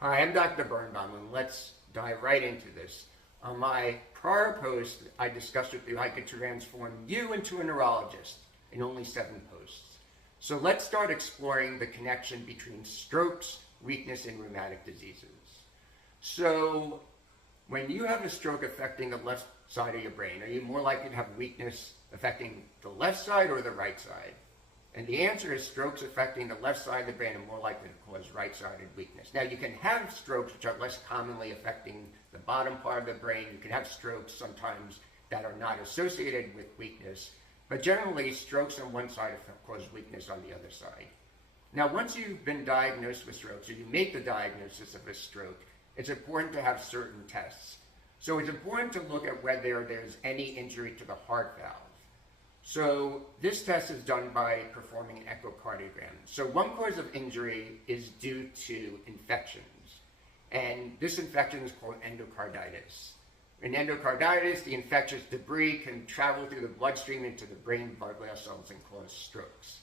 Hi, I'm Dr. Birnbaum, and let's dive right into this. On my prior post, I discussed with you how I could transform you into a neurologist in only 7 posts. So let's start exploring the connection between strokes, weakness, and rheumatic diseases. So when you have a stroke affecting the left side of your brain, are you more likely to have weakness affecting the left side or the right side? And the answer is strokes affecting the left side of the brain are more likely to cause right-sided weakness. Now, you can have strokes which are less commonly affecting the bottom part of the brain. You can have strokes sometimes that are not associated with weakness. But generally, strokes on one side cause weakness on the other side. Now, once you've been diagnosed with strokes, or you make the diagnosis of a stroke, it's important to have certain tests. So it's important to look at whether there's any injury to the heart valve. So this test is done by performing an echocardiogram. So one cause of injury is due to infections. And this infection is called endocarditis. In endocarditis, the infectious debris can travel through the bloodstream into the brain blood vessels and cause strokes.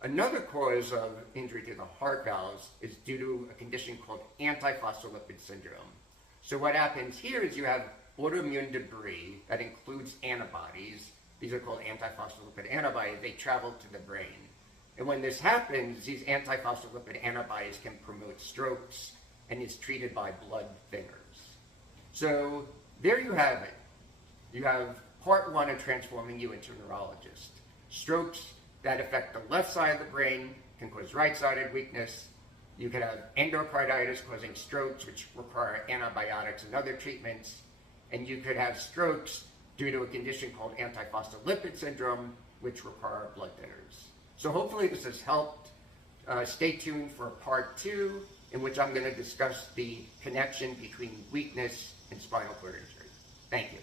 Another cause of injury to the heart valves is due to a condition called antiphospholipid syndrome. So what happens here is you have autoimmune debris that includes antibodies. These are called antiphospholipid antibodies. They travel to the brain. And when this happens, these antiphospholipid antibodies can promote strokes and is treated by blood thinners. So there you have it. You have part 1 of transforming you into a neurologist. Strokes that affect the left side of the brain can cause right-sided weakness. You could have endocarditis causing strokes, which require antibiotics and other treatments. And you could have strokes due to a condition called antiphospholipid syndrome, which require blood thinners. So hopefully this has helped. Stay tuned for part 2, in which I'm going to discuss the connection between weakness and spinal cord injury. Thank you.